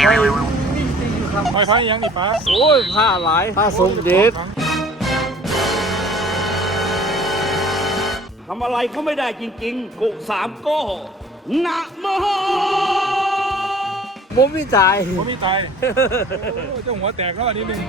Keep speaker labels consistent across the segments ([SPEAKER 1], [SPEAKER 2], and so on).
[SPEAKER 1] ไฟฟ้ายังนี่ป้า
[SPEAKER 2] โอ้ยผ้าหลายผ้าสมเด็จ
[SPEAKER 3] ทำอะไรเขาไม่ได้จริงๆกุสามโก้นะโม
[SPEAKER 2] บ่มีตาย
[SPEAKER 1] ผมมีตายเจ้าหัวแตกแล้วนิดนึง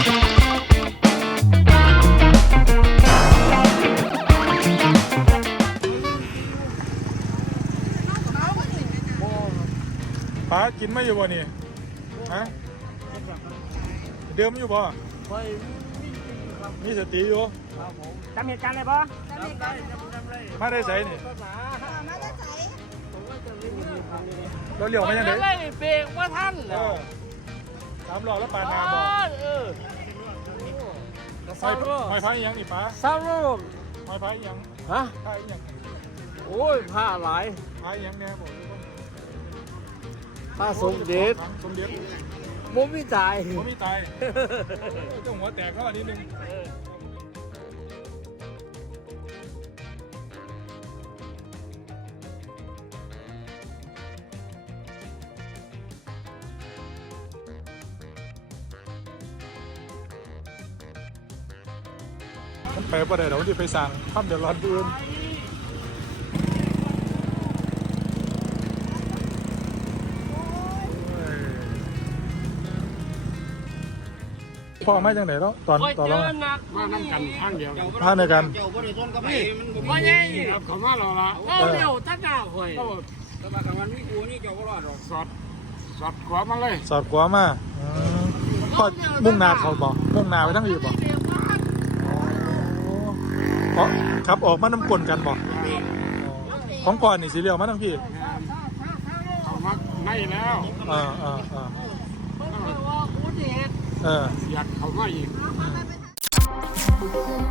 [SPEAKER 1] ป้ากินไม่อยู่บ่นี่ฮะเดิมอยู่บ่มีสติอยู่
[SPEAKER 4] จำเหตุการณ์ได้ปะจำได้
[SPEAKER 1] มาได้ใส่นี่
[SPEAKER 4] มาได้ใส่
[SPEAKER 1] เราเหลียวมายังไง
[SPEAKER 2] เบรกว่าท่าน
[SPEAKER 1] 3 รอบแล้วปาดนาบ่ไฟฟ้ายังนี่ป้า
[SPEAKER 2] ซาโร่
[SPEAKER 1] ไฟฟ้ายัง
[SPEAKER 2] ฮะ
[SPEAKER 1] ผ้ายัง
[SPEAKER 2] โอ้ยผ้าหลาย
[SPEAKER 1] ผ้ายังแน่บ่
[SPEAKER 2] ผ้าสมเด็จบ่มีตาย
[SPEAKER 1] ผมมีตายเจ้าหัวแตกแล้วนิดนึงมันไปบ่ได้เดี๋ยวที่ไปสั่งข้ามเดือดร้อนอื่นพ่อมาจังไหนแล้วตอนเรา
[SPEAKER 2] มาน้ำกันข้างเดียว
[SPEAKER 1] พาในกัน
[SPEAKER 2] ว่าไงครับเขามาเราละเดี๋ยวตั้งหน้าหอย
[SPEAKER 3] แต่ว่าวันนี้กูนี่เจ้าก็รอดหรอก
[SPEAKER 2] สอดขวามาเลย
[SPEAKER 1] สอดขวามาพ่อมุ่งนาเขาบอกมุ่งนาไปทั้งอื่นบอกเพราะครับออกมาน้ำกลนกันบอกของก่อนนี่สีเหลียวมาทั้งพี่
[SPEAKER 2] เขามาไม่แล้ว
[SPEAKER 1] อย
[SPEAKER 2] ากเขามาอีก